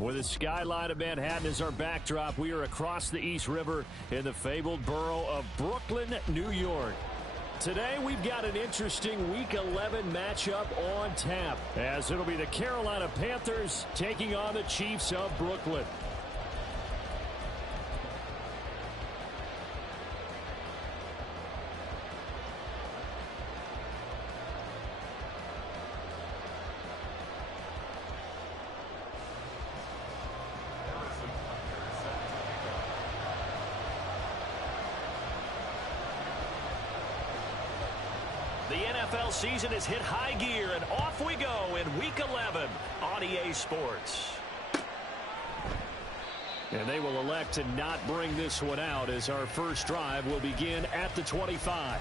With the skyline of Manhattan as our backdrop, we are across the East River in the fabled borough of Brooklyn, New York. Today, we've got an interesting Week 11 matchup on tap, as it'll be the Carolina Panthers taking on the Chiefs of Brooklyn. The NFL season has hit high gear, and off we go in Week 11 on EA Sports. And they will elect to not bring this one out as our first drive will begin at the 25.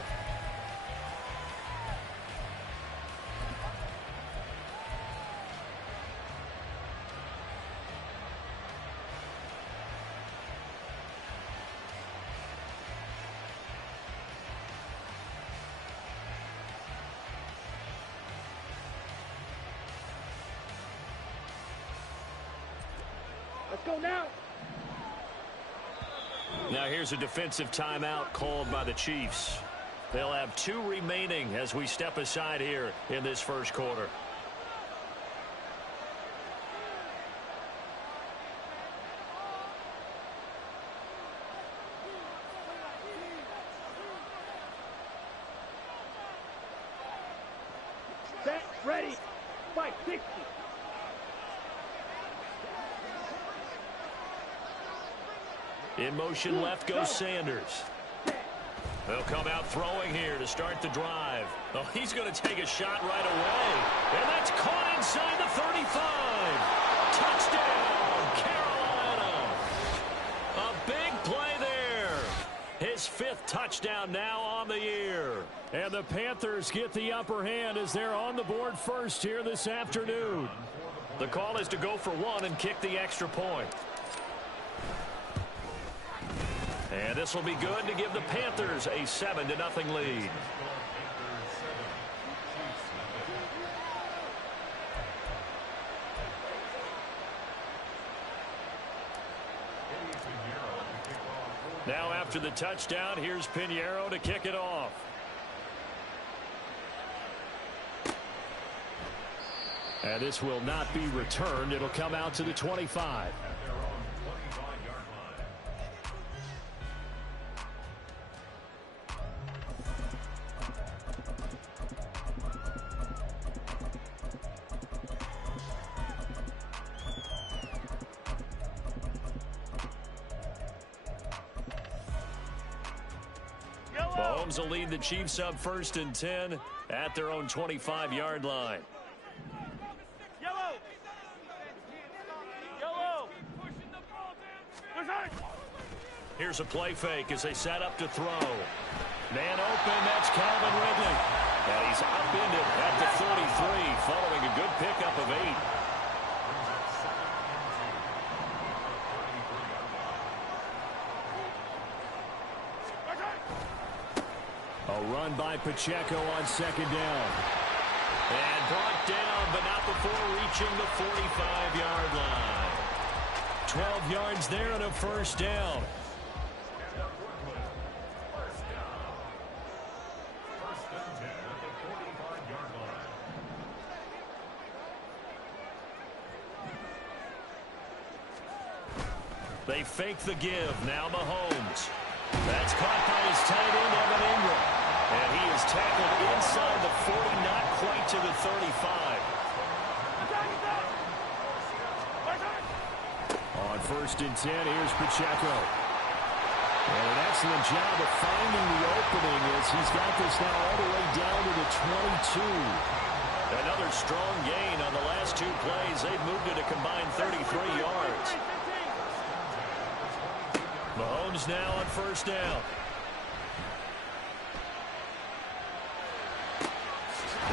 Let's go now. Now here's a defensive timeout called by the Chiefs. They'll have 2 remaining as we step aside here in this first quarter. Set, ready, fight, 60. In motion left goes Sanders. They'll come out throwing here to start the drive. Oh, he's going to take a shot right away. And that's caught inside the 35. Touchdown, Carolina. A big play there. His 5th touchdown now on the year. And the Panthers get the upper hand as they're on the board first here this afternoon. The call is to go for 1 and kick the extra point. And this will be good to give the Panthers a 7-0 lead. Now after the touchdown, here's Pinheiro to kick it off. And this will not be returned. It'll come out to the 25. Mahomes will lead the Chiefs up 1st and 10 at their own 25-yard line. Here's a play fake as they set up to throw. Man open, that's Calvin Ridley. And he's upended at the 33 following a good pickup of 8. A run by Pacheco on 2nd down. And brought down, but not before reaching the 45-yard line. 12 yards there and a 1st down. They fake the give. Now Mahomes. That's caught by his tight end, Evan Ingram. And he is tackled inside the 40, not quite to the 35. On 1st and 10, here's Pacheco. And an excellent job of finding the opening as he's got this now all the way down to the 22. Another strong gain on the last 2 plays. They've moved it a combined 33 yards. Mahomes now on 1st down.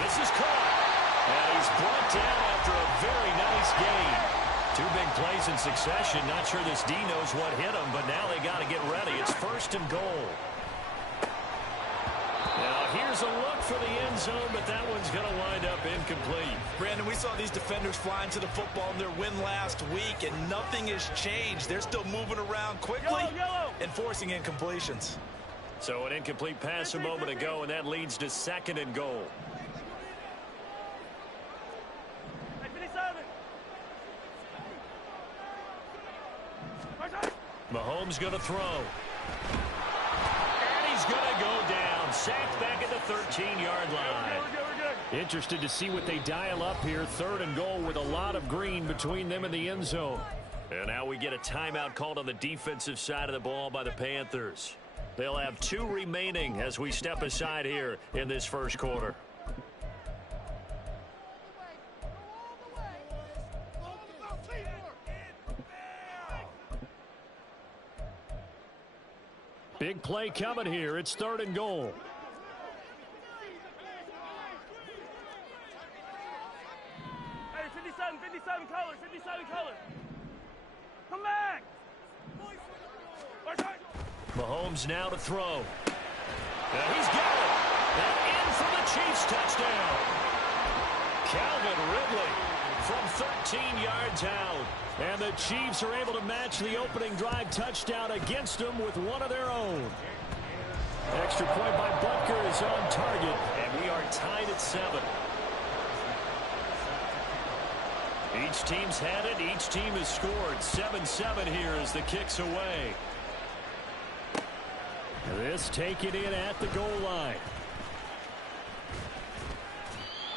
This is caught. And he's brought down after a very nice gain. 2 big plays in succession. Not sure this D knows what hit him, but now they got to get ready. It's 1st and goal. Now here's There's a look for the end zone, but that one's going to wind up incomplete. Brandon, we saw these defenders flying to the football in their win last week, and nothing has changed. They're still moving around quickly and forcing incompletions. So an incomplete pass a moment ago, and that leads to 2nd and goal. Mahomes going to throw. And he's going to go down. Sacked back at the 13-yard line. Interested to see what they dial up here. 3rd and goal with a lot of green between them and the end zone. And now we get a timeout called on the defensive side of the ball by the Panthers. They'll have 2 remaining as we step aside here in this first quarter. Big play coming here. It's 3rd and goal. Hey, 57 color, 57 color. Come back. Mahomes now to throw. And he's got it. And in for the Chiefs touchdown. Calvin Ridley from 13 yards out. And the Chiefs are able to match the opening drive touchdown against them with one of their own. Extra point by Butker is on target. And we are tied at 7. Each team's had it. Each team has scored. 7-7 here as the kick's away. This taken in at the goal line.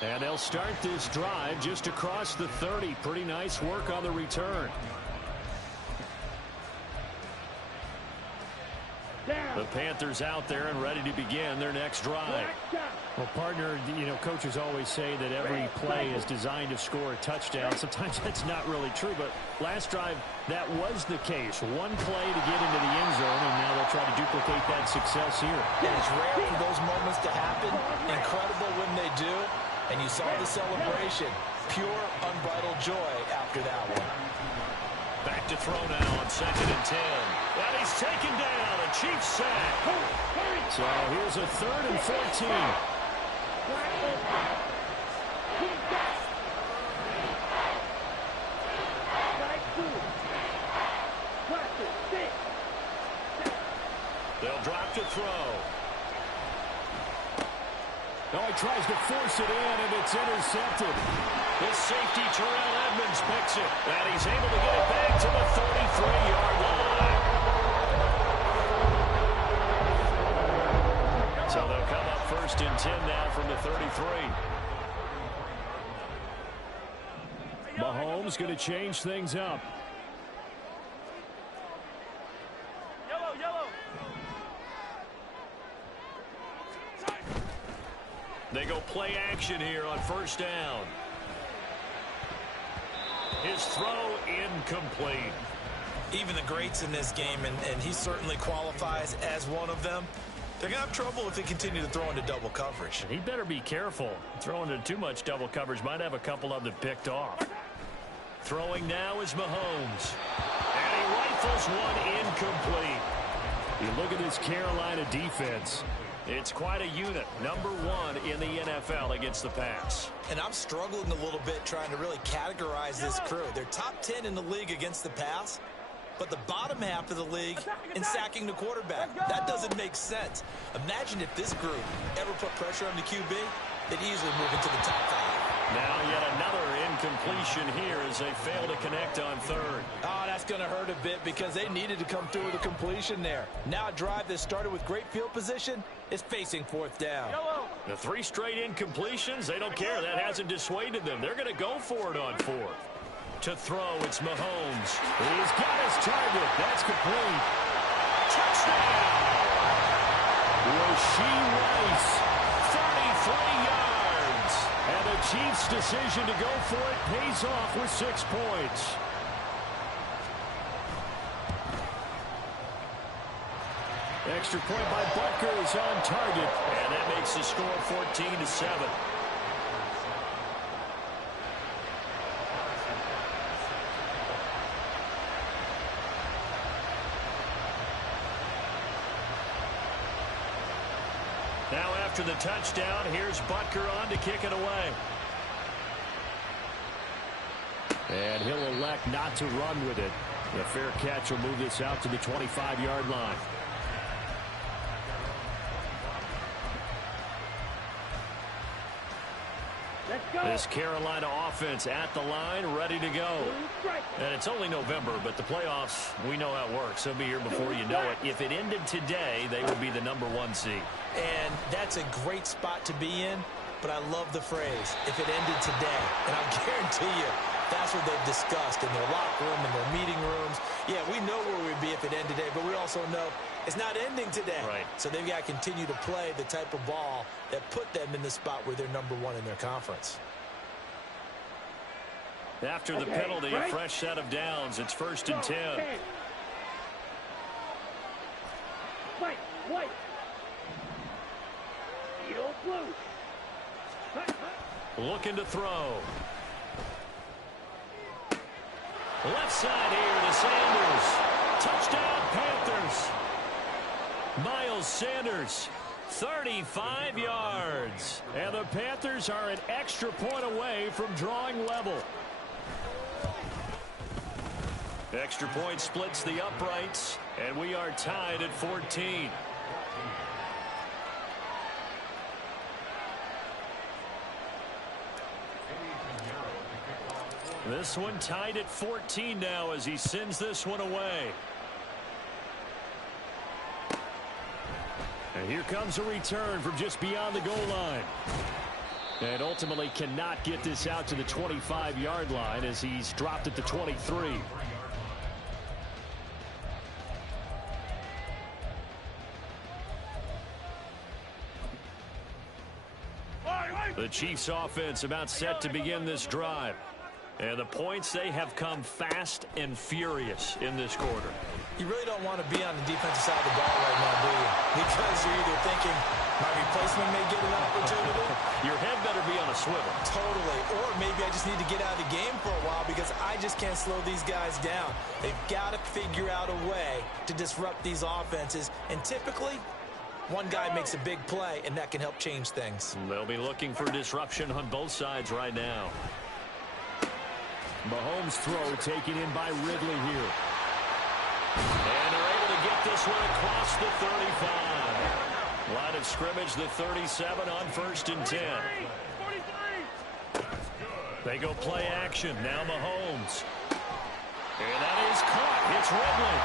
And they'll start this drive just across the 30. Pretty nice work on the return. The Panthers out there and ready to begin their next drive. Well, partner, you know, coaches always say that every play is designed to score a touchdown. Sometimes that's not really true, but last drive, that was the case. One play to get into the end zone, and now they'll try to duplicate that success here. And it's rare for those moments to happen. Incredible when they do. And you saw the celebration. Pure, unbridled joy after that one. Back to throw now on 2nd and 10. And he's taken down. A Chiefs sack. So here's a 3rd and 14. They'll drop to throw. Oh, he tries to force it in, and it's intercepted. The safety, Terrell Edmonds, picks it. And he's able to get it back to the 33-yard line. So they'll come up 1st and 10 now from the 33. Mahomes going to change things up. They go play action here on 1st down. His throw incomplete. Even the greats in this game, and he certainly qualifies as one of them, they're going to have trouble if they continue to throw into double coverage. He better be careful. Throwing into too much double coverage might have a couple of them picked off. Throwing now is Mahomes. And he rifles one incomplete. You look at this Carolina defense. It's quite a unit. Number 1 in the NFL against the pass. And I'm struggling a little bit trying to really categorize this crew. They're top 10 in the league against the pass, but the bottom half of the league in sacking the quarterback. That doesn't make sense. Imagine if this group ever put pressure on the QB, they'd easily move into the top 5. Now yet another incompletion here as they fail to connect on 3rd. Oh, that's going to hurt a bit because they needed to come through with a completion there. Now a drive that started with great field position is facing 4th down. The 3 straight incompletions, they don't care. That hasn't dissuaded them. They're going to go for it on 4th. To throw, it's Mahomes. He's got his target. That's complete. Touchdown! Rashee Rice. 33 yards. And the Chiefs' decision to go for it pays off with 6 points. Extra point by Butker is on target. And that makes the score 14-7. Now after after the touchdown, here's Butker on to kick it away. And he'll elect not to run with it. The fair catch will move this out to the 25-yard line. This Carolina offense at the line, ready to go. And it's only November, but the playoffs, we know how it works. They'll be here before you know it. If it ended today, they would be the #1 seed. And that's a great spot to be in, but I love the phrase, if it ended today. And I guarantee you, that's what they've discussed in their locker room, in their meeting rooms. Yeah, we know where we'd be if it ended today, but we also know it's not ending today. Right. So they've got to continue to play the type of ball that put them in the spot where they're #1 in their conference. After the penalty, a fresh set of downs. It's 1st and 10. White. Yellow blue. Looking to throw. Left side here to Sanders. Touchdown, Panthers. Miles Sanders, 35 yards. And the Panthers are an extra point away from drawing level. Extra point splits the uprights, and we are tied at 14. This one tied at 14 now as he sends this one away. And here comes a return from just beyond the goal line. And ultimately cannot get this out to the 25-yard line as he's dropped at the 23. The Chiefs offense about set to begin this drive. And the points, they have come fast and furious in this quarter. You really don't want to be on the defensive side of the ball right now, do you? Because you're either thinking, my replacement may get an opportunity. Your head better be on a swivel. Totally. Or maybe I just need to get out of the game for a while because I just can't slow these guys down. They've got to figure out a way to disrupt these offenses. And typically, one guy makes a big play, and that can help change things. They'll be looking for disruption on both sides right now. Mahomes' throw taken in by Ridley here. And they're able to get this one across the 35. Line of scrimmage, the 37 on 1st and 10. They go play action. Now Mahomes. And that is caught. It's Ridley.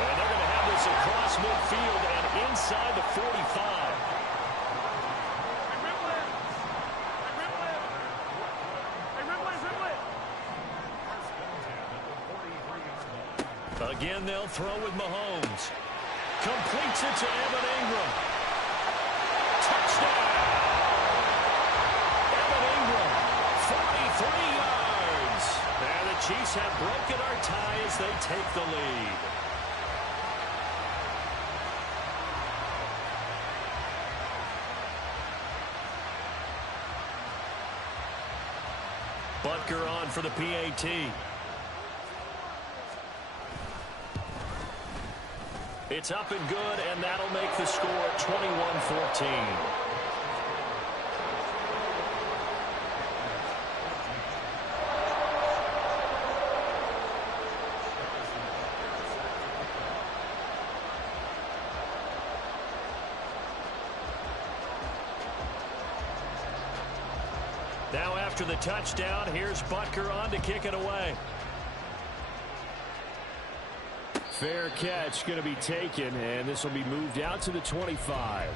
And they're going to have this across midfield and inside the 45. Again, they'll throw with Mahomes. Completes it to Evan Ingram. Touchdown! Evan Ingram, 43 yards. And the Chiefs have broken our tie as they take the lead. Butker on for the PAT. It's up and good, and that'll make the score 21-14. Now after the touchdown, here's Butker on to kick it away. Fair catch going to be taken, and this will be moved out to the 25.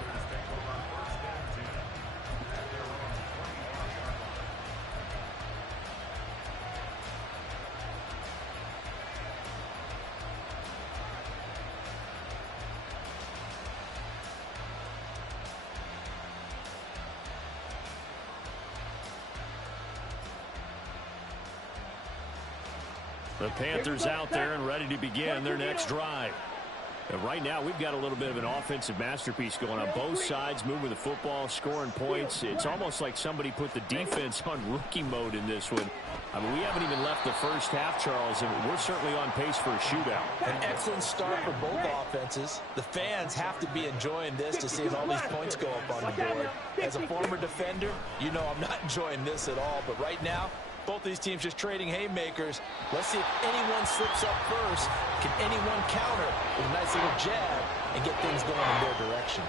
The Panthers out there and ready to begin their next drive. And right now, we've got a little bit of an offensive masterpiece going on. Both sides moving the football, scoring points. It's almost like somebody put the defense on rookie mode in this one. I mean, we haven't even left the first half, Charles, and we're certainly on pace for a shootout. An excellent start for both offenses. The fans have to be enjoying this to see all these points go up on the board. As a former defender, you know I'm not enjoying this at all. But right now, both these teams just trading haymakers. Let's see if anyone slips up first. Can anyone counter with a nice little jab and get things going in their direction?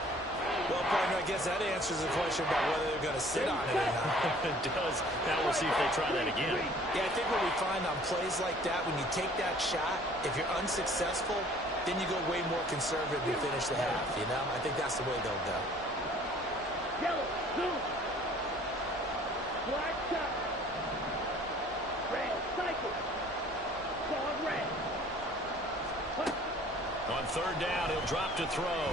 Well, partner, I guess that answers the question about whether they're going to sit on it or not. It does. Now we'll see if they try that again. Yeah, I think what we find on plays like that, when you take that shot, if you're unsuccessful, then you go way more conservative to finish the half, you know? I think that's the way they'll go. Yellow, blue. Black shot. Red, cycle. Dog red. On third down, he'll drop to throw.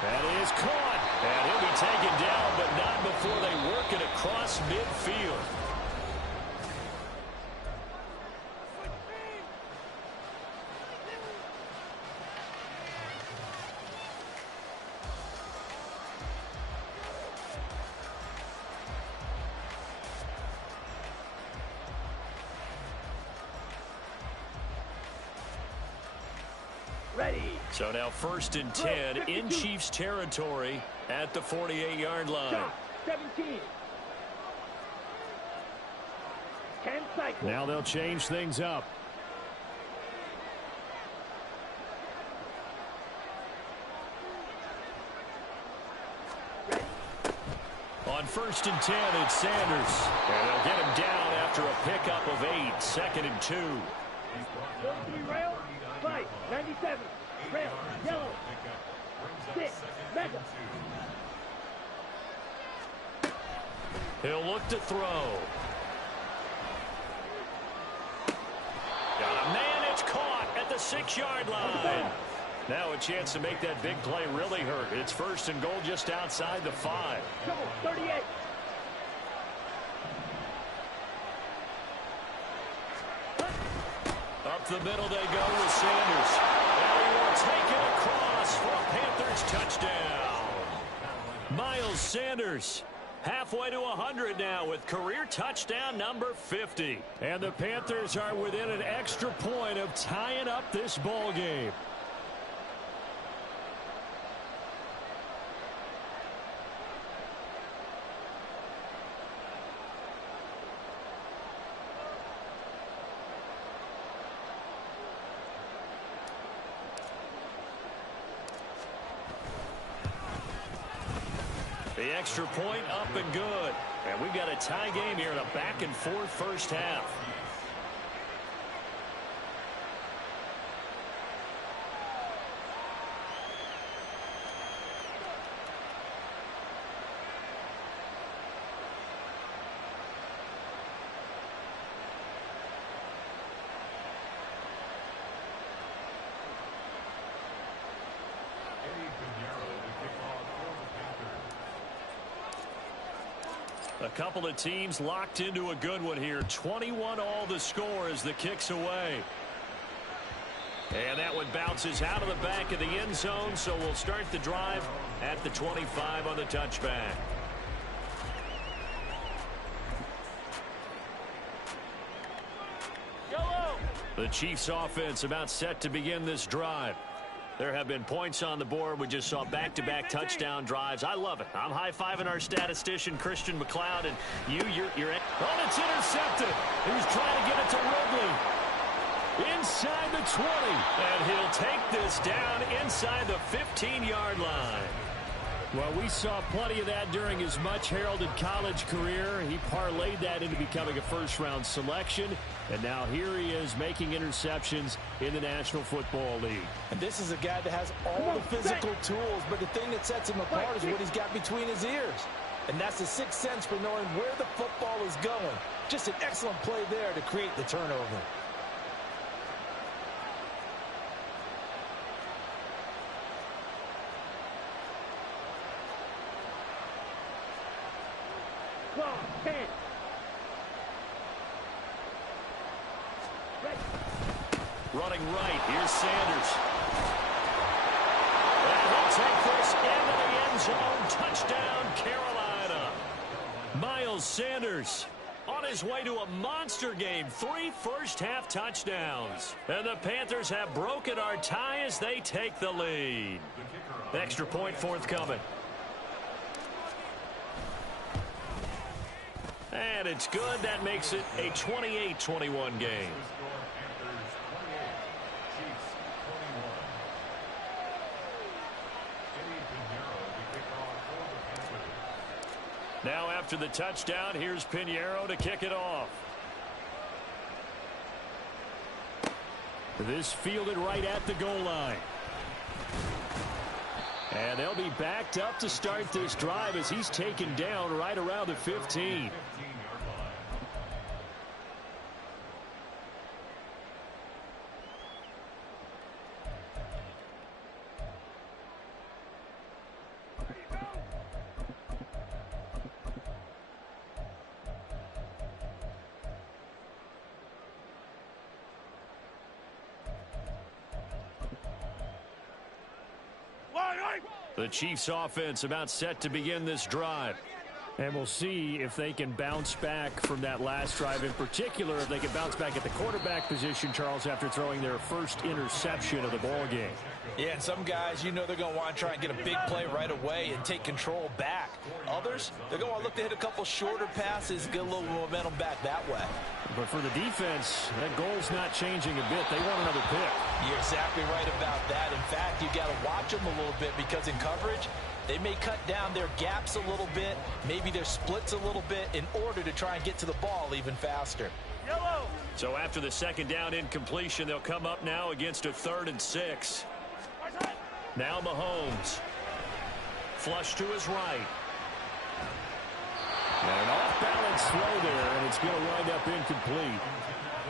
That is caught. And he'll be taken down, but not before they work it across midfield. Ready. So now 1st and 10 in Chiefs territory at the 48-yard line. Stop. 17. 10 cycles. Now they'll change things up. On 1st and 10, it's Sanders. And they'll get him down after a pickup of 8. 2nd and 2. Goes to be rail. Fight. 97. Red. Yellow. 6. Mega. He'll look to throw. Got a man. It's caught at the 6-yard line. Now a chance to make that big play really hurt. It's 1st and goal just outside the 5. Trouble. 38. Up the middle they go with Sanders. And he will take it across for a Panthers touchdown. Miles Sanders halfway to 100 now with career touchdown number 50. And the Panthers are within an extra point of tying up this ball game. The extra point up and good. And we've got a tie game here in a back-and-forth first half. A couple of teams locked into a good one here. 21 all the score as the kick's away. And that one bounces out of the back of the end zone, so we'll start the drive at the 25 on the touchback. The Chiefs offense about set to begin this drive. There have been points on the board. We just saw back-to-back touchdown drives. I love it. I'm high-fiving our statistician, Christian McLeod, and you're oh, it's intercepted. He's trying to get it to Ridley. Inside the 20. And he'll take this down inside the 15-yard line. Well, we saw plenty of that during his much-heralded college career. He parlayed that into becoming a first-round selection, and now here he is making interceptions in the National Football League. And this is a guy that has all the physical tools, but the thing that sets him apart is what he's got between his ears. And that's the sixth sense for knowing where the football is going. Just an excellent play there to create the turnover. Running right, here's Sanders. And he'll take this into the end zone. Touchdown, Carolina. Miles Sanders on his way to a monster game. 3 first-half touchdowns. And the Panthers have broken our tie as they take the lead. Extra point forthcoming. And it's good. That makes it a 28-21 game. Now after the touchdown, here's Pinheiro to kick it off. This fielded right at the goal line. And they'll be backed up to start this drive as he's taken down right around the 15. The Chiefs offense about set to begin this drive. And we'll see if they can bounce back from that last drive, in particular if they can bounce back at the quarterback position, Charles, after throwing their first interception of the ball game. Yeah, and some guys, you know, they're going to want to try and get a big play right away and take control back. Others, they're going to look to hit a couple shorter passes, get a little momentum back that way. But for the defense, that goal's not changing a bit. They want another pick. You're exactly right about that. In fact, you got to watch them a little bit because in coverage, they may cut down their gaps a little bit, maybe their splits a little bit in order to try and get to the ball even faster. Yellow. So after the second down incompletion, they'll come up now against a 3rd and 6. Now Mahomes. Flush to his right. And an off-balance throw there, and it's going to wind up incomplete.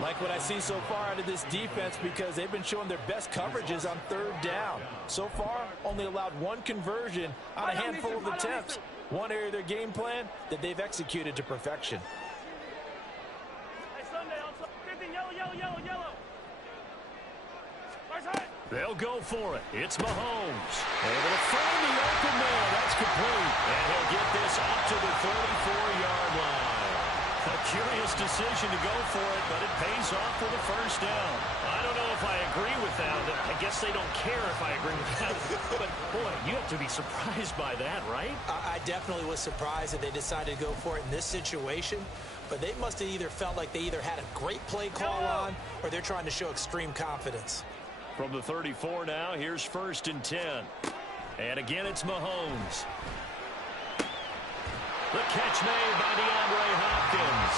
Like what I see so far out of this defense because they've been showing their best coverages on 3rd down. So far, only allowed 1 conversion on a handful of attempts. One area of their game plan that they've executed to perfection. They'll go for it. It's Mahomes. Able to find the open man. That's complete. And he'll get this up to the 34-yard line. A curious decision to go for it, but it pays off for the first down. I don't know if I agree with that. I guess they don't care if I agree with that. But, boy, you have to be surprised by that, right? I definitely was surprised that they decided to go for it in this situation. But they must have either felt like they either had a great play call on or they're trying to show extreme confidence. From the 34 now, here's 1st and 10. And again, it's Mahomes. The catch made by DeAndre Hopkins.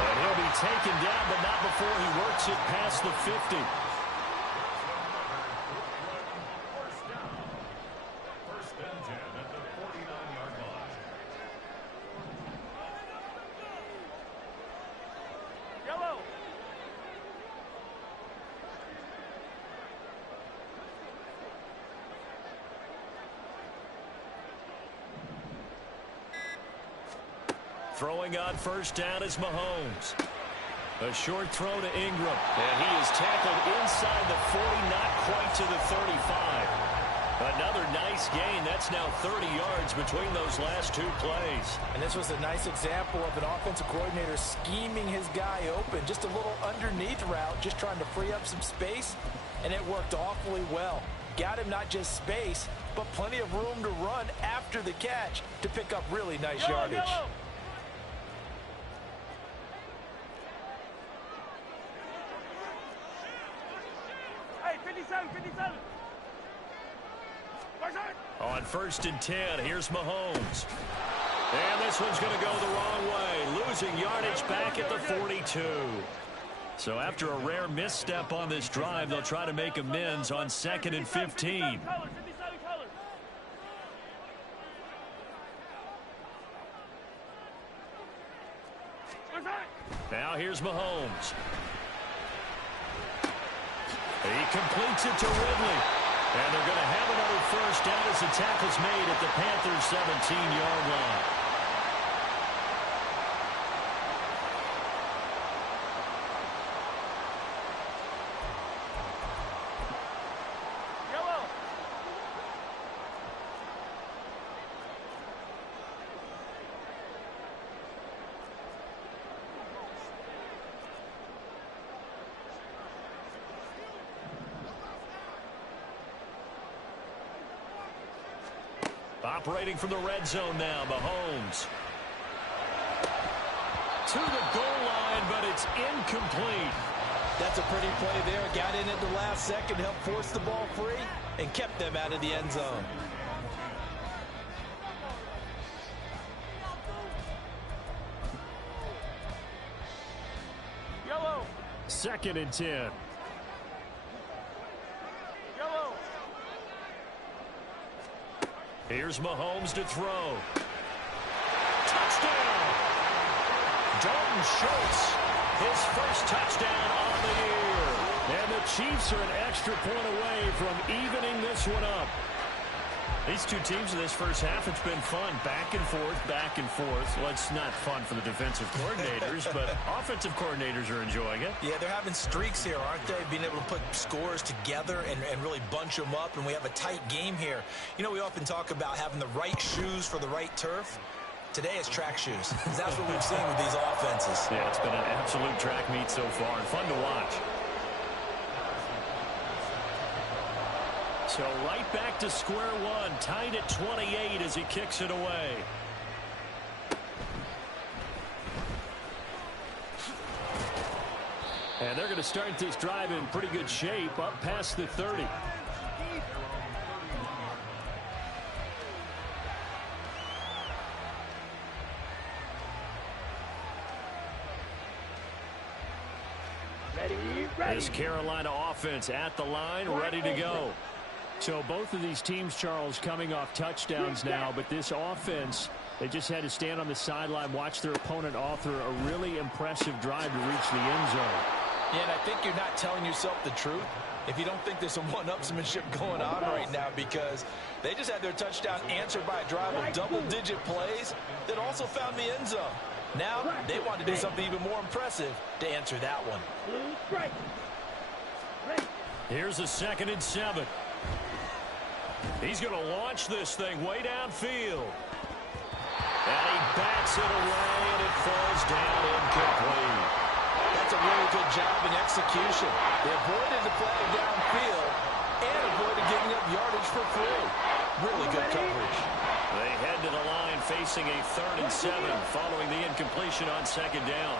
And he'll be taken down, but not before he works it past the 50. First and 10 at the 49-yard line. Yellow. Throwing on 1st down is Mahomes. A short throw to Ingram. And he is tackled inside the 40, not quite to the 35. Another nice gain. That's now 30 yards between those last 2 plays. And this was a nice example of an offensive coordinator scheming his guy open. Just a little underneath route, just trying to free up some space. And it worked awfully well. Got him not just space, but plenty of room to run after the catch to pick up really nice yardage. Yellow. Hey, 57, 57. On 1st and 10, here's Mahomes. And this one's going to go the wrong way, losing yardage back at the 42. So after a rare misstep on this drive, they'll try to make amends on 2nd and 15. Now here's Mahomes. He completes it to Ridley. And they're going to have another first down as the tackle's made at the Panthers' 17-yard line. Operating from the red zone now, Mahomes. To the goal line, but it's incomplete. That's a pretty play there. Got in at the last second, helped force the ball free, and kept them out of the end zone. Yellow. 2nd and 10. Yellow. Here's Mahomes to throw. Touchdown! Dalton Schultz, his first touchdown on the year. And the Chiefs are an extra point away from evening this one up. These two teams in this first half, it's been fun. Back and forth, back and forth. Well, it's not fun for the defensive coordinators, but offensive coordinators are enjoying it. Yeah, they're having streaks here, aren't they? Being able to put scores together and really bunch them up, and we have a tight game here. You know, we often talk about having the right shoes for the right turf. Today it's track shoes. That's what we've seen with these offenses. Yeah, it's been an absolute track meet so far, and fun to watch. So right back to square one, tied at 28 as he kicks it away. And they're going to start this drive in pretty good shape, up past the 30. This Carolina offense at the line, ready to go. So both of these teams, Charles, coming off touchdowns now, but this offense, they just had to stand on the sideline, watch their opponent author a really impressive drive to reach the end zone. Yeah, and I think you're not telling yourself the truth if you don't think there's some one-upsmanship going on right now, because they just had their touchdown answered by a drive of double-digit plays that also found the end zone. Now they want to do something even more impressive to answer that one. Here's a 2nd and 7. He's going to launch this thing way downfield. And he bats it away, and it falls down incomplete. That's a really good job in execution. They avoided the play downfield and avoided giving up yardage for free. Really good coverage. They head to the line facing a 3rd and 7 following the incompletion on 2nd down.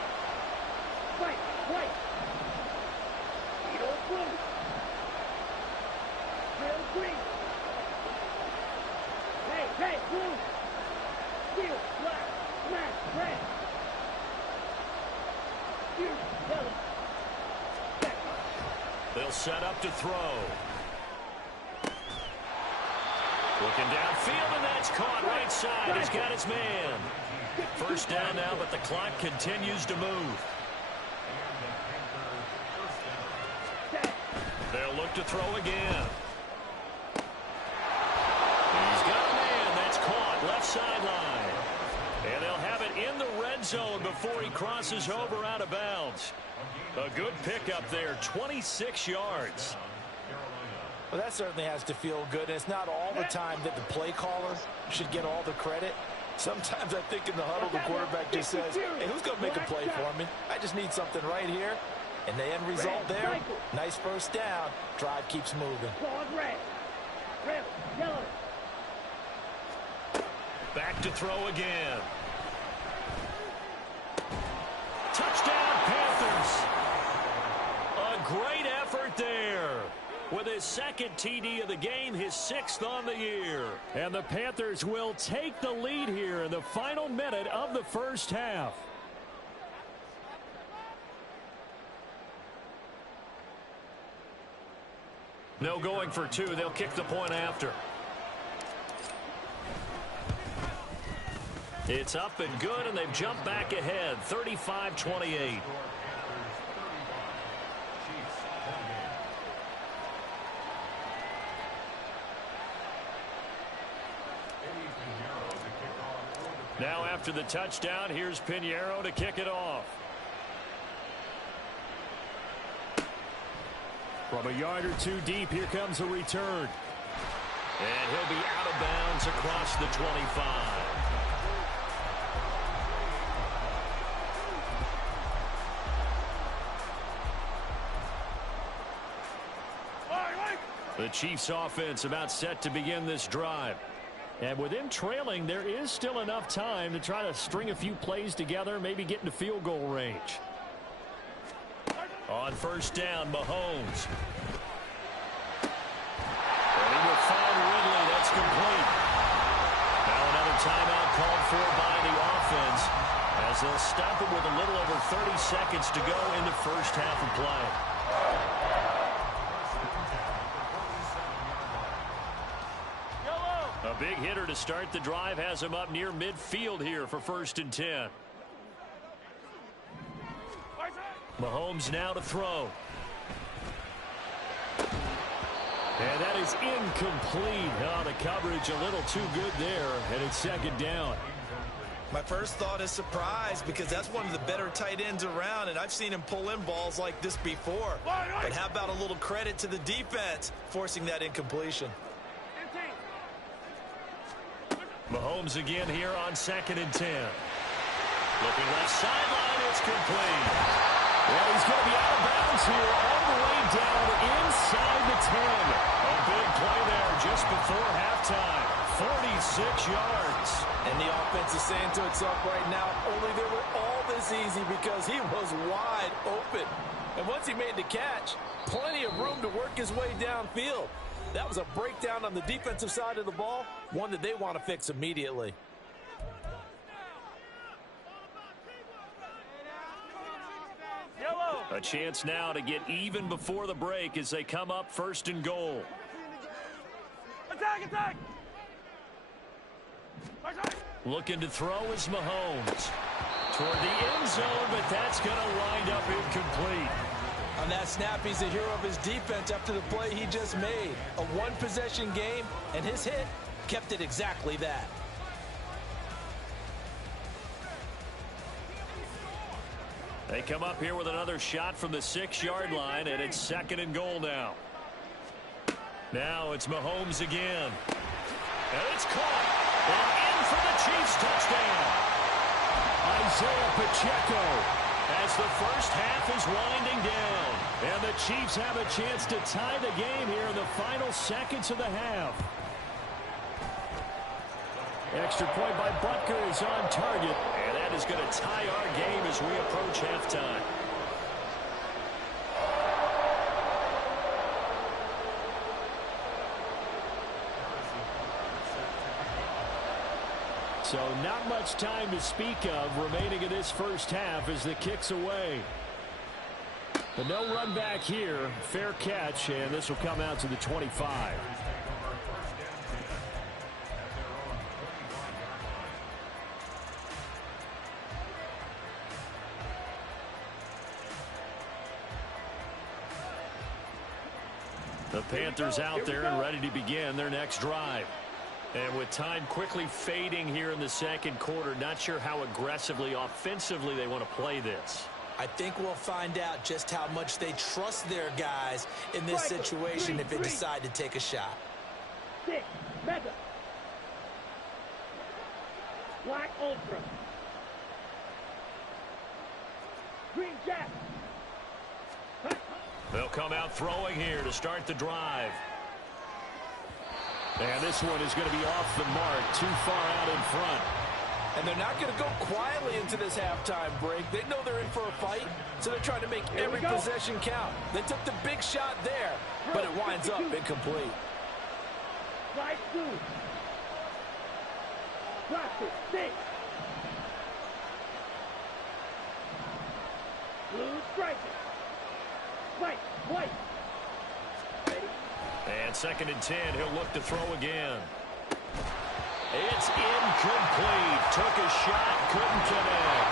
They'll set up to throw. Looking downfield, and that's caught right side. He's got his man. 1st down now, but the clock continues to move. They'll look to throw again. He's got a man. That's caught left sideline. And they'll have it in the red zone before he crosses over out of bounds. A good pickup there, 26 yards. Well, that certainly has to feel good. And it's not all the time that the play caller should get all the credit. Sometimes I think in the huddle, the quarterback just says, hey, who's going to make a play for me? I just need something right here. And the end result there, nice 1st down. Drive keeps moving. Back to throw again. Touchdown, Panthers. A great effort there. With his 2nd TD of the game, his 6th on the year. And the Panthers will take the lead here in the final minute of the first half. No going for 2. They'll kick the point after. It's up and good, and they've jumped back ahead, 35-28. Now after the touchdown, here's Pinheiro to kick it off. From a yard or 2 deep, here comes a return. And he'll be out of bounds across the 25. The Chiefs offense about set to begin this drive. And with him trailing, there is still enough time to try to string a few plays together, maybe get into field goal range. On first down, Mahomes. And he will find Ridley. That's complete. Now another timeout called for by the offense as they'll stop it with a little over 30 seconds to go in the first half of play. A big hitter to start the drive has him up near midfield here for 1st and 10. Mahomes now to throw. And that is incomplete. Oh, the coverage a little too good there, and it's 2nd down. My first thought is surprise because that's one of the better tight ends around, and I've seen him pull in balls like this before. But how about a little credit to the defense forcing that incompletion? Mahomes again here on 2nd and 10. Looking left sideline, it's complete. Well, he's going to be out of bounds here all the way down inside the 10. A big play there just before halftime. 46 yards. And the offense is saying to itself right now, only they were all this easy because he was wide open. And once he made the catch, plenty of room to work his way downfield. That was a breakdown on the defensive side of the ball, one that they want to fix immediately. A chance now to get even before the break as they come up 1st and goal. Attack, attack! Looking to throw is Mahomes. Toward the end zone, but that's going to wind up incomplete. On that snap, he's the hero of his defense after the play he just made. A one-possession game, and his hit kept it exactly that. They come up here with another shot from the 6-yard line, and it's 2nd and goal now. Now it's Mahomes again. And it's caught. And in for the Chiefs touchdown. Isaiah Pacheco. As the first half is winding down. And the Chiefs have a chance to tie the game here in the final seconds of the half. Extra point by Butker is on target. And that is going to tie our game as we approach halftime. So not much time to speak of remaining in this first half as the kick's away. But no run back here. Fair catch, and this will come out to the 25. The Panthers out there and ready to begin their next drive. And with time quickly fading here in the 2nd quarter, not sure how aggressively, offensively they want to play this. I think we'll find out just how much they trust their guys in this situation if they decide to take a shot. 6, mega. Black Ultra. Green Jack. They'll come out throwing here to start the drive. And this one is going to be off the mark, too far out in front. And they're not going to go quietly into this halftime break. They know they're in for a fight, so they're trying to make every possession count. They took the big shot there, but it winds up incomplete. Right two. Plastic, 6. Blue striker. White. Ready? And 2nd and 10, he'll look to throw again. It's incomplete. Took a shot, couldn't connect.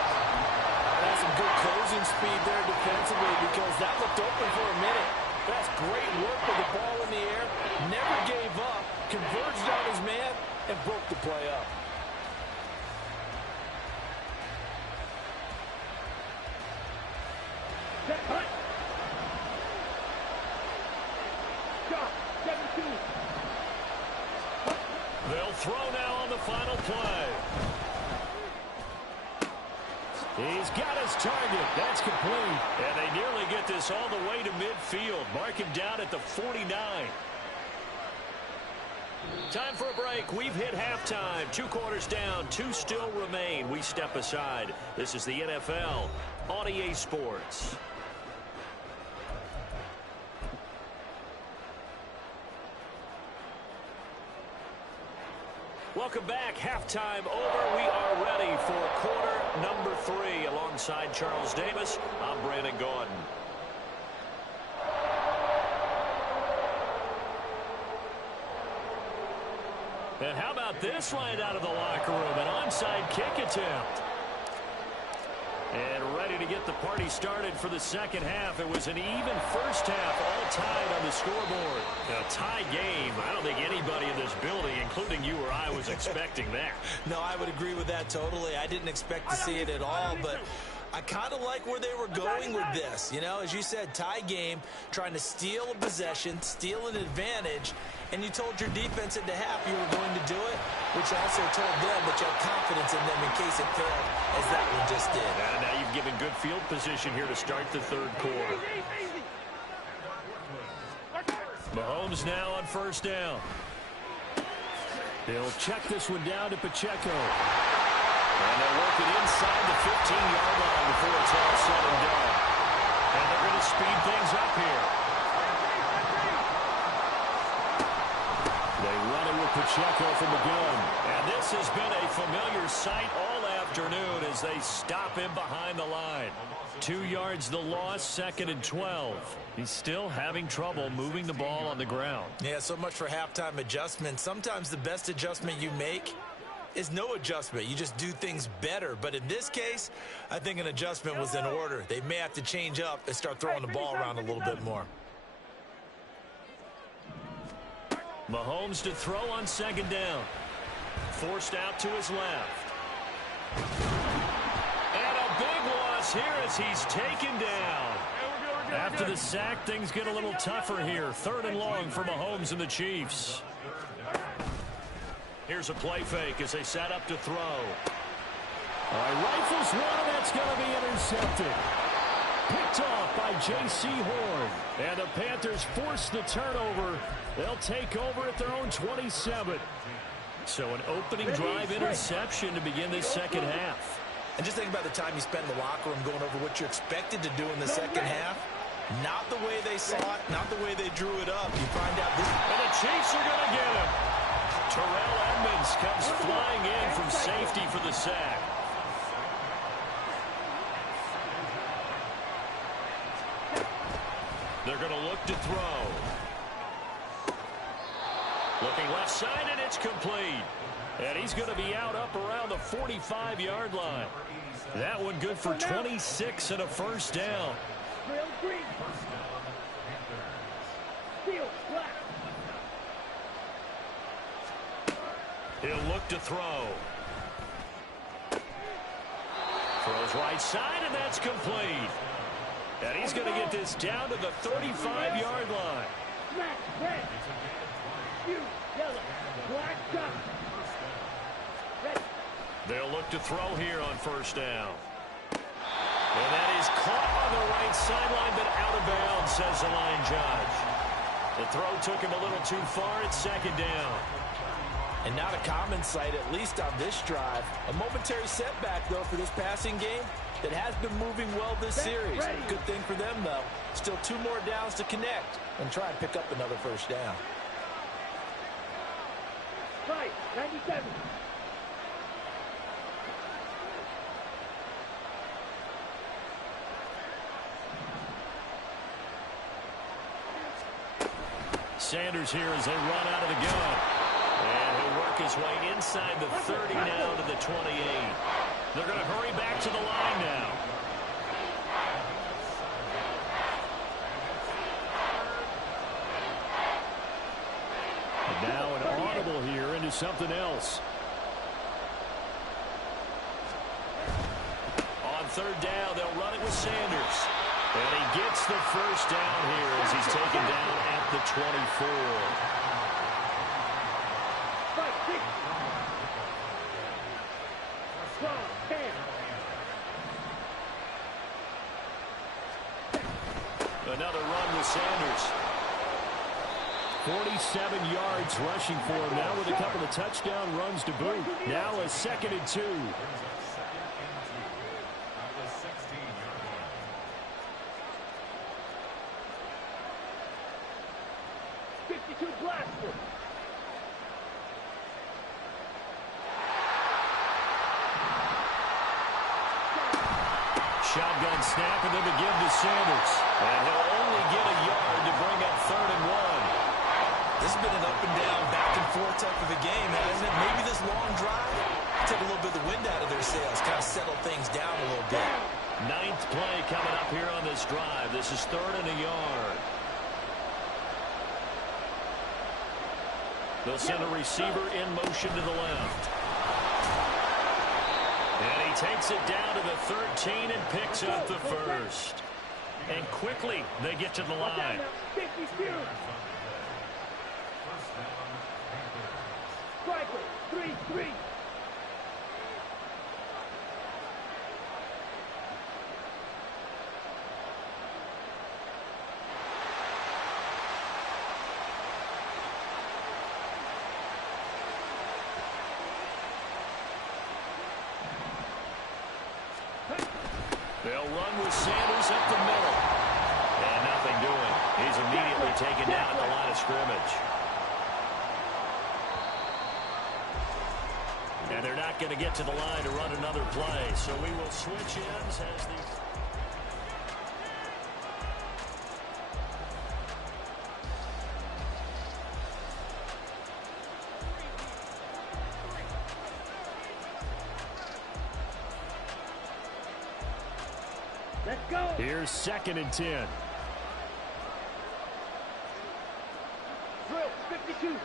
That's some good closing speed there defensively because that looked open for a minute. That's great work with the ball in the air. Never gave up. Converged on his man and broke the play up. They'll throw now on the final play. He's got his target. That's complete. And they nearly get this all the way to midfield. Mark him down at the 49. Time for a break. We've hit halftime. 2 quarters down. 2 still remain. We step aside. This is the NFL on EA Sports. Welcome back. Halftime over. We are ready for quarter number 3. Alongside Charles Davis, I'm Brandon Gaudin. And how about this right out of the locker room? An onside kick attempt. And ready to get the party started for the second half. It was an even first half, all tied on the scoreboard. A tie game. I don't think anybody in this building, including you or I, was expecting that. No, I would agree with that totally. I didn't expect to see it at all, but I kind of like where they were going with this. You know, as you said, tie game, trying to steal a possession, steal an advantage, and you told your defense at the half you were going to do it, which also told them that you had confidence in them in case it failed, as that one just did. And now you've given good field position here to start the third quarter. Mahomes now on first down. They'll check this one down to Pacheco. And they'll work it inside the 15-yard line before it's all said and done. And they're going to speed things up here. They run it with Pacheco from the gun. And this has been a familiar sight all afternoon as they stop him behind the line. 2 yards the loss, 2nd and 12. He's still having trouble moving the ball on the ground. Yeah, so much for halftime adjustment. Sometimes the best adjustment you make is no adjustment. You just do things better. But in this case, I think an adjustment was in order. They may have to change up and start throwing the ball around a little bit more. Mahomes to throw on 2nd down. Forced out to his left. And a big loss here as he's taken down. After the sack, things get a little tougher here. 3rd and long for Mahomes and the Chiefs. Here's a play fake as they set up to throw. All right, rifles one, and that's going to be intercepted. Picked off by J.C. Horn. And the Panthers force the turnover. They'll take over at their own 27. So an opening drive interception to begin this second half. And just think about the time you spent in the locker room going over what you expected to do in the second half. Not the way they saw it, not the way they drew it up. You find out this. And the Chiefs are going to get him. Terrell Edmonds comes flying in from safety for the sack. They're going to look to throw. Looking left side, and it's complete. And he's going to be out up around the 45-yard line. That one good for 26 and a first down. He'll look to throw. Throws right side, and that's complete. And he's going to get this down to the 35-yard line. Red, blue, yellow, black, dot. They'll look to throw here on first down. And that is caught on the right sideline, but out of bounds, says the line judge. The throw took him a little too far at 2nd down. And not a common sight, at least on this drive. A momentary setback, though, for this passing game that has been moving well this series. Good thing for them, though. Still 2 more downs to connect and try and pick up another first down. Right, 97. Sanders here as they run out of the gun. And he'll work his way inside the 30 now to the 28. They're going to hurry back to the line now. And now an audible here into something else. On 3rd down, they'll run it with Sanders. And he gets the first down here as he's taken down at the 24. Another run with Sanders. 47 yards rushing for him now with a couple of touchdown runs to boot. Now a 2nd and 2. 52 blaster. Shotgun snap and then to give to Sanders. And he'll only get a yard to bring up 3rd and 1. This has been an up and down, back and forth type of a game, hasn't it? Maybe this long drive took a little bit of the wind out of their sails, kind of settled things down a little bit. 9th play coming up here on this drive. This is 3rd and a yard. They'll send a receiver in motion to the left. And he takes it down to the 13 and picks up the first. And quickly they get to the line. 52. Striker, 3-3. They'll run with Sanders up the middle. And nothing doing. He's immediately taken down at the line of scrimmage. And they're not going to get to the line to run another play. So we will switch ends as the... Let's go. Here's 2nd and 10. Drill, 52.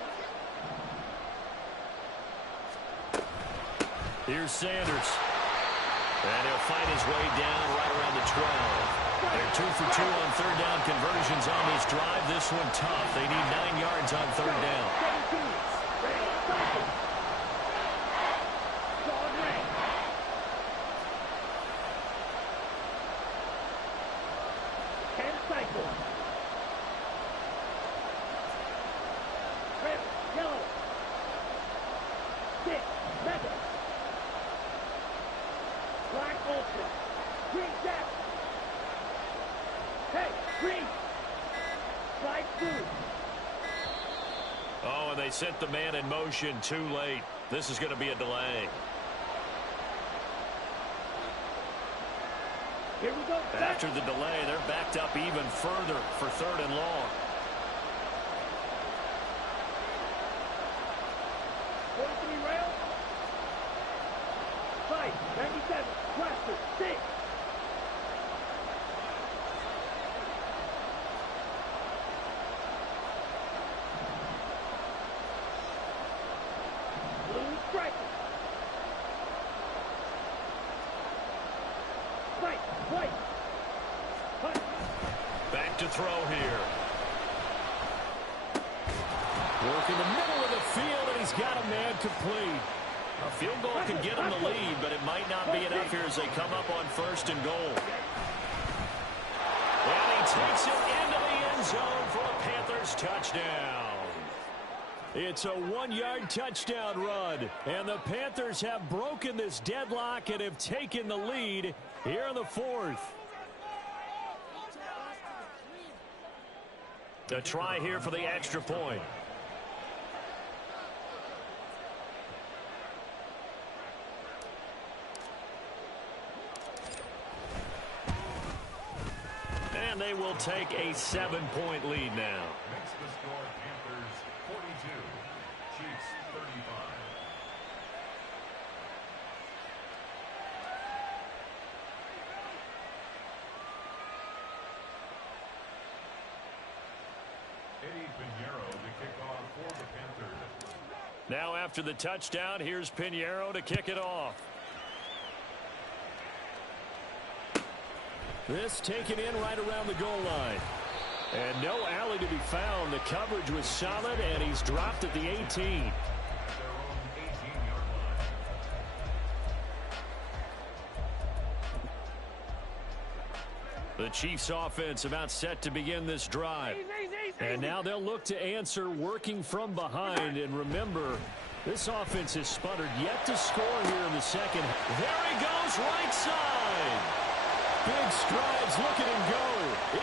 Here's Sanders. And he'll fight his way down right around the 12. They're 2 for 2 on 3rd down conversions on this drive. This one tough. They need 9 yards on 3rd down. 17. Ray, cycle. John Ray. Cycle. Red, yellow. 6, mega. Black ultra. Green depth. Hey, green. Light blue. Oh, and they sent the man in motion too late. This is going to be a delay. Here we go. After the delay, they're backed up even further for 3rd and long. 43 rail. 5, 97. Blaster, 6. Blue striker. White, white. Hunt. Back to throw here. Work in the middle of the field, and he's got a man complete. A field goal can get them the lead, but it might not be enough here as they come up on 1st and goal. And he takes it into the end zone for a Panthers touchdown. It's a 1-yard touchdown run, and the Panthers have broken this deadlock and have taken the lead here in the 4th. A try here for the extra point. And they will take a 7-point lead now. Makes the score Panthers 42, Chiefs 35. Eddie Pinheiro to kick off for the Panthers. Now after the touchdown, here's Pinheiro to kick it off. This taken in right around the goal line. And no alley to be found. The coverage was solid, and he's dropped at the 18. Their own 18-yard line. The Chiefs offense about set to begin this drive. Easy, easy. And now they'll look to answer working from behind. And remember, this offense has sputtered yet to score here in the second. There he goes, right side. Big strides, look at him go.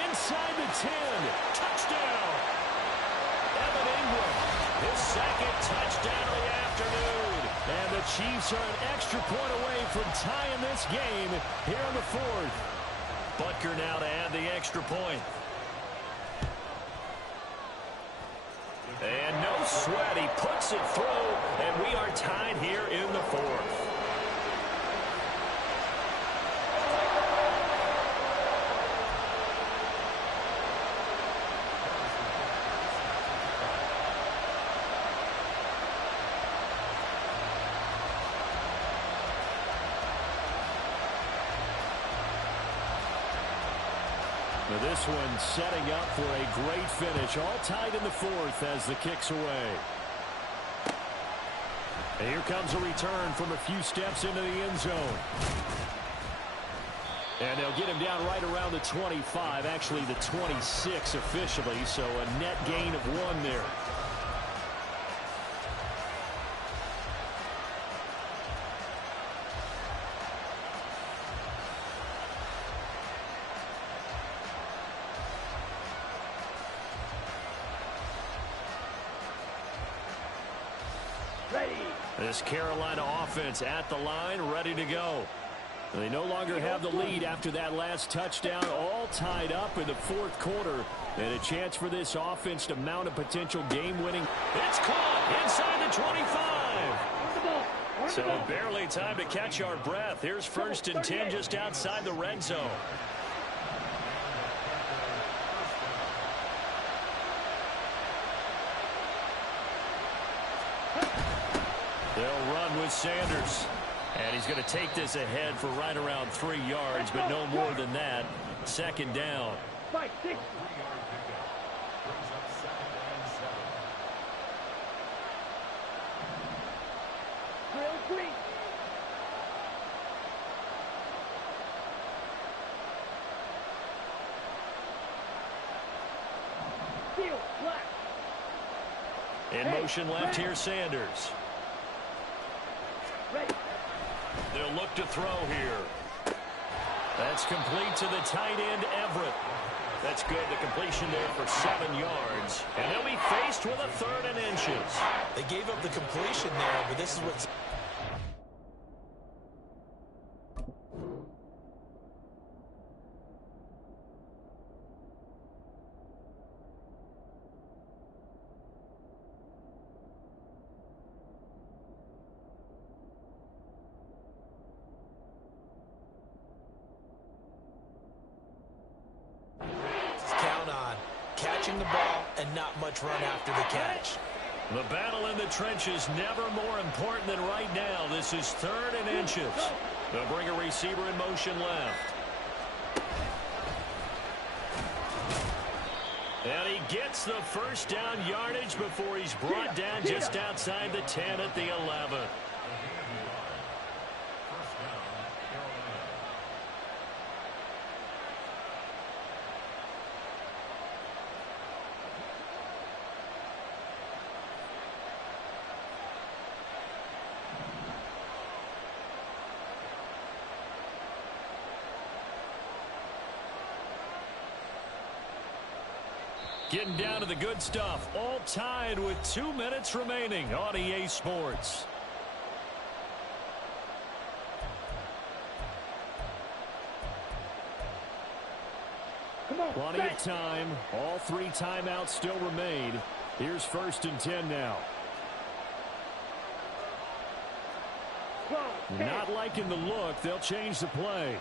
Inside the 10. Touchdown. Evan Ingram, his second touchdown of the afternoon. And the Chiefs are an extra point away from tying this game here in the fourth. Butker now to add the extra point. And no sweat, he puts it through, and we are tied here in the fourth. Now this one setting up for a great finish. All tied in the fourth as the kick's away. And here comes a return from a few steps into the end zone. And they'll get him down right around the 25, actually the 26 officially, so a net gain of 1 there. This Carolina offense at the line, ready to go. They no longer have the lead after that last touchdown, all tied up in the fourth quarter. And a chance for this offense to mount a potential game-winning. It's caught inside the 25. So barely time to catch our breath. Here's 1st and 10 just outside the red zone. They'll run with Sanders. And he's going to take this ahead for right around 3 yards, but no more than that. 2nd down. Fight, 6. Green. Steal, black. In motion left here, Sanders. Ready. They'll look to throw here. That's complete to the tight end, Everett. That's good. The completion there for 7 yards. And they'll be faced with a 3rd and inches. They gave up the completion there, but this is what's... catching the ball and not much run after the catch. The battle in the trenches never more important than right now. This is 3rd and inches. They'll bring a receiver in motion left. And he gets the 1st down yardage before he's brought down just outside the 10 at the 11. Getting down to the good stuff, all tied with 2 minutes remaining on EA Sports. Plenty of time. All 3 timeouts still remain. Here's 1st and 10 now. Not liking the look. They'll change the play.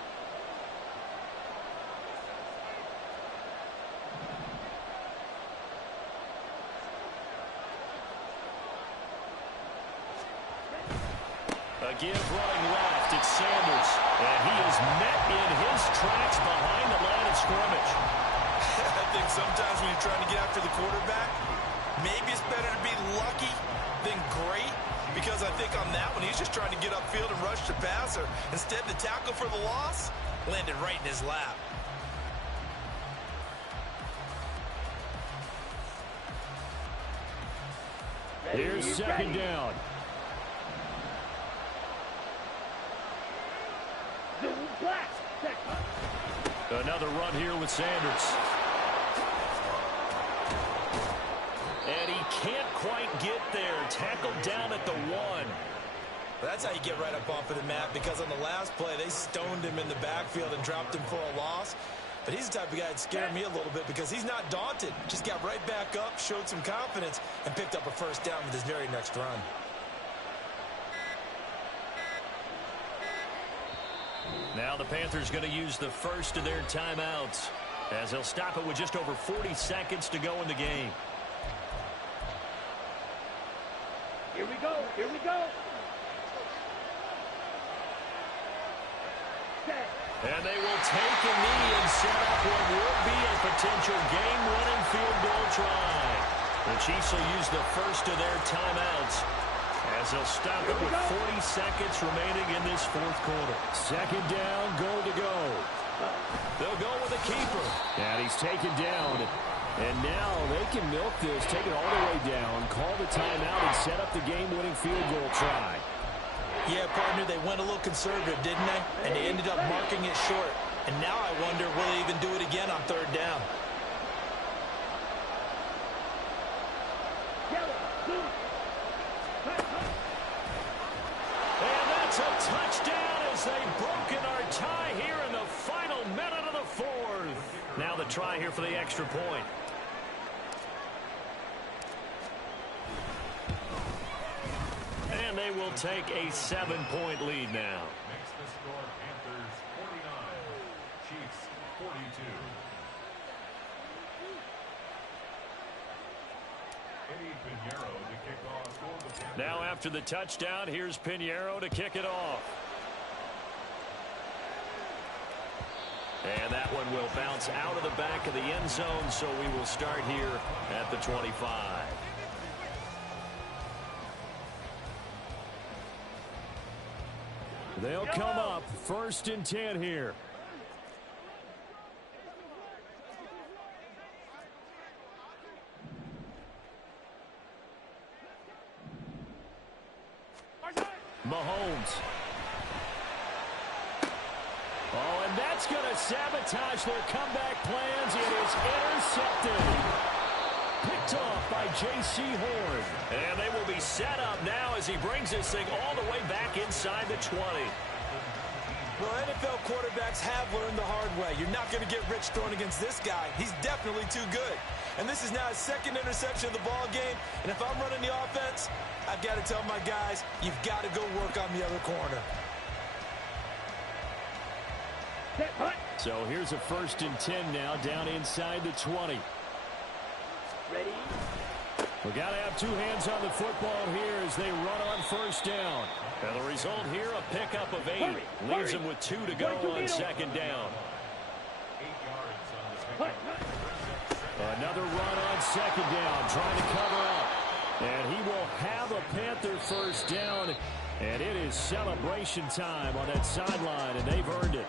Give running left, it's Sanders. And he is met in his tracks behind the line of scrimmage. I think sometimes when you're trying to get after the quarterback, maybe it's better to be lucky than great. Because I think on that one, he's just trying to get upfield and rush the passer. Instead, the tackle for the loss landed right in his lap. Here's second down. Black. Another run here with Sanders. And he can't quite get there. Tackled down at the 1. That's how you get right up off of the mat, because on the last play, they stoned him in the backfield and dropped him for a loss. But he's the type of guy that scared me a little bit because he's not daunted. Just got right back up, showed some confidence, and picked up a first down with his very next run. Now the Panthers going to use the first of their timeouts as they'll stop it with just over 40 seconds to go in the game. Here we go. Here we go. And they will take a knee and set up what would be a potential game-winning field goal try. The Chiefs will use the first of their timeouts as they'll stop it with 40 seconds remaining in this fourth quarter. Second down, goal to go. They'll go with a keeper. And he's taken down. And now they can milk this, take it all the way down, call the timeout, and set up the game-winning field goal try. Yeah, partner, they went a little conservative, didn't they? And they ended up marking it short. And now I wonder, will they even do it again on third down? And that's a touchdown as they've broken our tie here in the final minute of the fourth. Now the try here for the extra point. And they will take a 7-point lead now. Makes the score Panthers 49, Chiefs 42. Eddie Pinheiro to kick off for the Panthers. Now after the touchdown, here's Pinheiro to kick it off. And that one will bounce out of the back of the end zone, so we will start here at the 25. They'll come up first and 10 here. Mahomes. Oh, and that's going to sabotage their comeback plans. It is intercepted. Picked off by J.C. Horn. And they will be set up now as he brings this thing all the way back inside the 20. Well, NFL quarterbacks have learned the hard way. You're not going to get rich throwing against this guy. He's definitely too good. And this is now his second interception of the ball game. And if I'm running the offense, I've got to tell my guys, you've got to go work on the other corner. So here's a first and 10 now down inside the 20. Ready? We got to have two hands on the football here as they run on first down. And the result here, a pickup of 8. Leaves them with 2 to go on second down. 8 yards on the pickup. Another run on second down, trying to cover up. And he will have a Panther first down. And it is celebration time on that sideline, and they've earned it.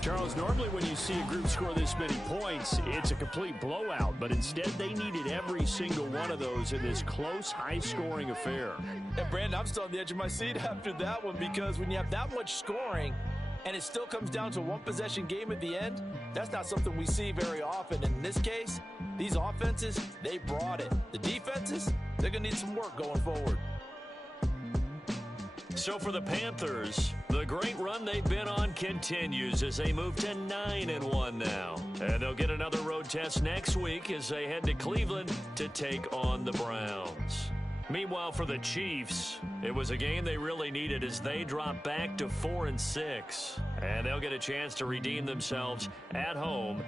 Charles, normally when you see a group score this many points, it's a complete blowout. But instead, they needed every single one of those in this close, high-scoring affair. And, Brandon, I'm still on the edge of my seat after that one, because when you have that much scoring and it still comes down to a one-possession game at the end, that's not something we see very often. In this case, these offenses, they brought it. The defenses, they're going to need some work going forward. So for the Panthers, the great run they've been on continues as they move to 9-1 now. And they'll get another road test next week as they head to Cleveland to take on the Browns. Meanwhile, for the Chiefs, it was a game they really needed as they drop back to 4-6. And they'll get a chance to redeem themselves at home